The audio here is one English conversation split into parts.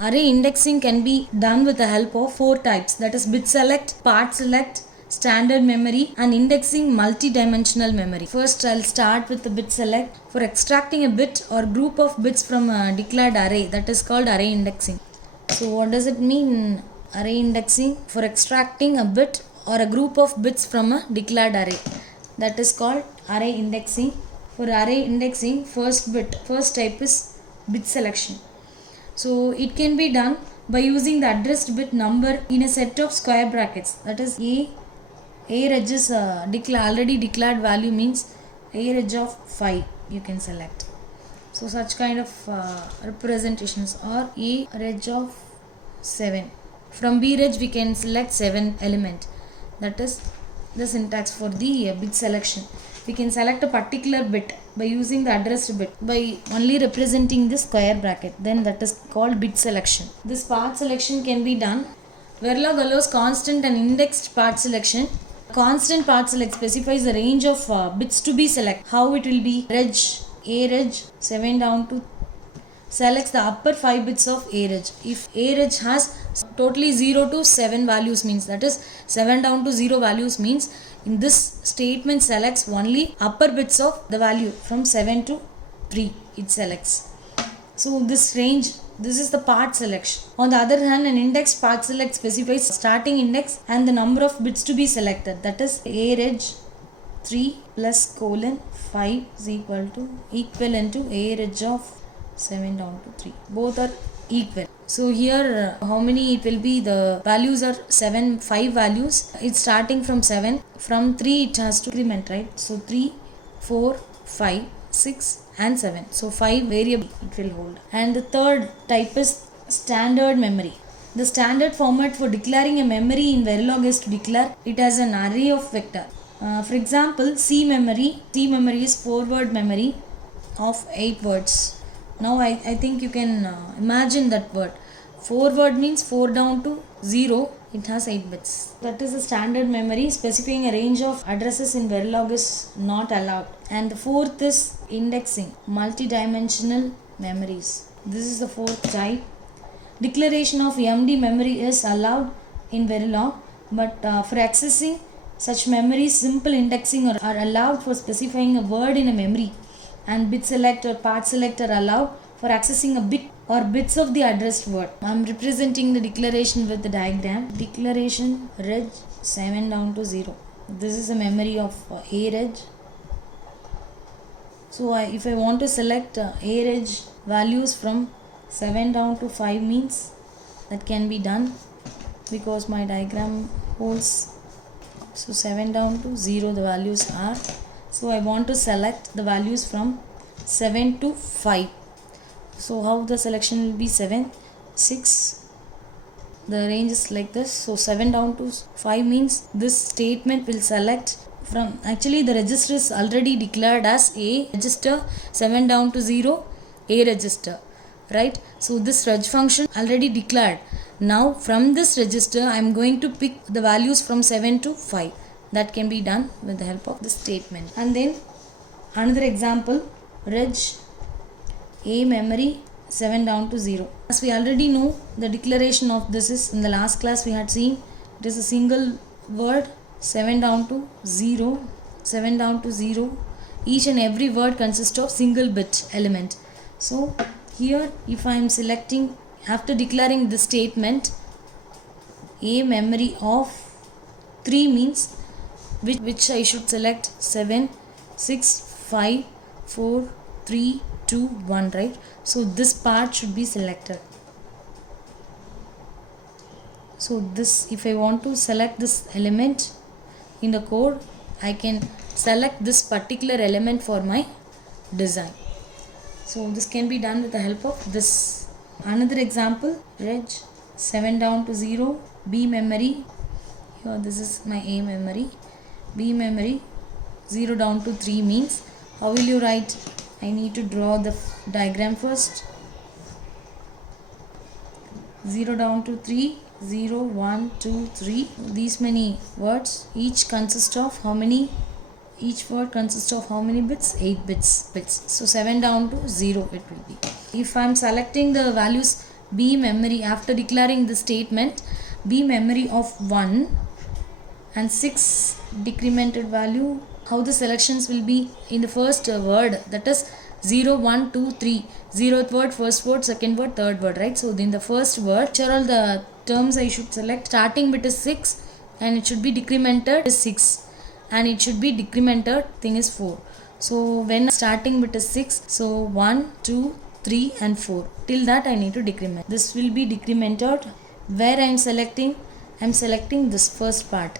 Array indexing can be done with the help of four types, that is bit select, part select, standard memory and indexing multi-dimensional memory. First I'll start with the bit select. For extracting a bit or group of bits from a declared array, that is called array indexing. So what does it mean, array indexing? For extracting a bit or a group of bits from a declared array, that is called array indexing. For array indexing, first type is bit selection. So it can be done by using the addressed bit number in a set of square brackets. That is a reg is already declared value means a reg of 5 you can select. So such kind of representations, or a reg of 7. From b reg we can select 7 element. That is the syntax for the bit selection. We can select a particular bit by using the addressed bit by only representing the square bracket, then that is called bit selection. This part selection can be done. Verilog allows constant and indexed part selection. Constant part select specifies the range of bits to be selected. How it will be? A reg 7 down to selects the upper 5 bits of a reg. If a reg has totally 0 to 7 values means, that is 7 down to 0 values means, in this statement selects only upper bits of the value from 7 to 3 it selects. So this range, this is the part selection. On the other hand, an indexed part select specifies starting index and the number of bits to be selected. That is a reg 3 plus colon 5 is equivalent to a reg of 7 down to 3. Both are equal. So here how many it will be? The values are 5 values. It's starting from 7. From 3 it has to increment, right? So 3, 4, 5, 6 and 7. So 5 variable it will hold. And the third type is standard memory. The standard format for declaring a memory in Verilog is to declare it as an array of vector. For example, C memory is forward memory of 8 words. Now I think you can imagine that word. Forward means 4 down to 0. It has 8 bits. That is the standard memory. Specifying a range of addresses in Verilog is not allowed. And the fourth is indexing, multi-dimensional memories. This is the fourth type. Declaration of MD memory is allowed in Verilog, but for accessing such memories, simple indexing are allowed for specifying a word in a memory, and bit select or part select are allowed for accessing a bit or bits of the addressed word. I am representing the declaration with the diagram. Declaration reg 7 down to 0. This is a memory of a reg. So if I want to select a reg values from 7 down to 5 means that can be done because my diagram holds. So 7 down to 0 the values are. So I want to select the values from 7 to 5. So how the selection will be? 7, 6. The range is like this. So 7 down to 5 means this statement will select from, actually the register is already declared as a register, 7 down to 0 a register, right? So this reg function already declared. Now from this register I am going to pick the values from 7 to 5. That can be done with the help of this statement. And then another example, reg a memory 7 down to 0. As we already know, the declaration of this is in the last class we had seen. It is a single word, 7 down to 0. 7 down to 0. Each and every word consists of single bit element. So here if I am selecting, after declaring this statement, a memory of 3 means which I should select 7, 6, 5, 4, 3, 2, 1, right? So this part should be selected. So this, if I want to select this element in the code, I can select this particular element for my design. So this can be done with the help of this. Another example, reg 7 down to 0, B memory. Here this is my A memory. B memory 0 down to 3 means, how will you write? I need to draw the diagram first. 0 down to 3, 0, 1, 2, 3. These many words, each consists of how many? Each word consists of how many bits? 8 bits. So 7 down to 0 it will be. If I am selecting the values be memory, after declaring the statement, be memory of 1 and 6 decremented value, how the selections will be in the first word, that is 0, 1, 2, 3, 0th word, first word, second word, third word, right? So in the first word, which are all the terms I should select? Starting bit is 6 and it should be decremented is 6 and it should be decremented thing is 4. So when starting bit is 6, so 1, 2, 3 and 4, till that I need to decrement. This will be decremented. Where I am selecting? I am selecting this first part.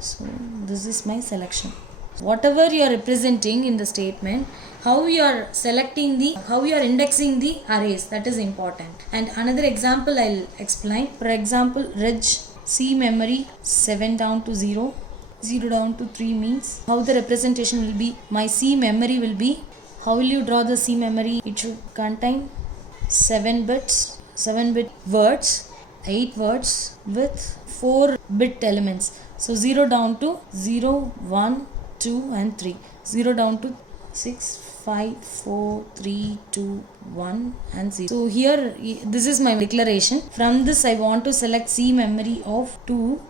So this is my selection. Whatever you are representing in the statement, how you are selecting how you are indexing the arrays, that is important. And another example I'll explain. For example, reg C memory 7 down to 0, 0 down to 3 means how the representation will be. My C memory will be, how will you draw the C memory? It should contain 7 bits, 7-bit words, 8 words with 4-bit elements. So 0 down to 0, 1, 2 and 3. 0 down to 6, 5, 4, 3, 2, 1 and 0. So here this is my declaration. From this I want to select C memory of 2,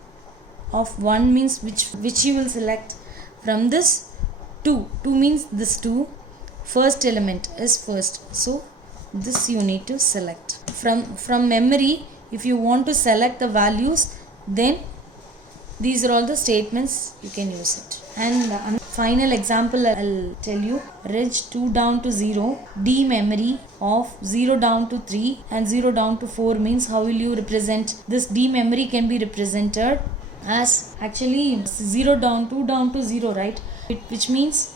of 1 means which you will select. From this 2 means this 2, first element is first. So this you need to select. From memory, if you want to select the values, then these are all the statements you can use it. And final example I'll tell you. Reg 2 down to 0, D memory of 0 down to 3 and 0 down to 4 means how will you represent this? D memory can be represented as actually 0 down 2 down to 0, right? Which means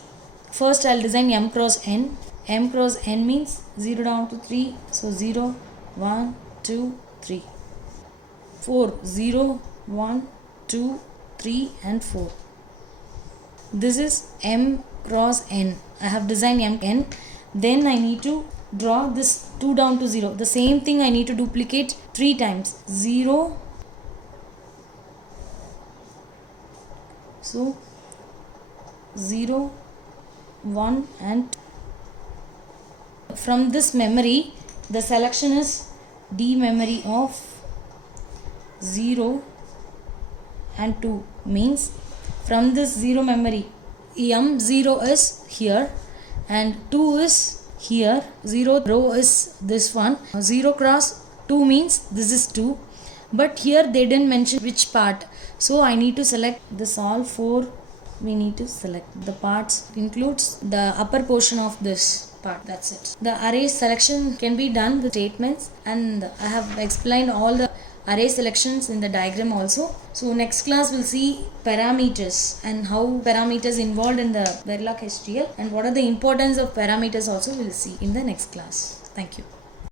first I'll design m cross n. M cross n means 0 down to 3. So 0, 1, 2, 3. 4, 0, 1, 2, 3 and 4. This is m cross n. I have designed mn. Then I need to draw this 2 down to 0. The same thing I need to duplicate 3 times. 0. So 0, 1 and 2. From this memory, the selection is D memory of 0 and 2 means from this 0 memory, M0 is here and 2 is here. 0 row is this one. 0 cross 2 means this is 2. But here they didn't mention which part. So I need to select this all 4. We need to select the parts includes the upper portion of this part. That's it. The array selection can be done with statements, and I have explained all the array selections in the diagram also. So next class we'll see parameters and how parameters involved in the Verilog HTL and what are the importance of parameters also we'll see in the next class. Thank you.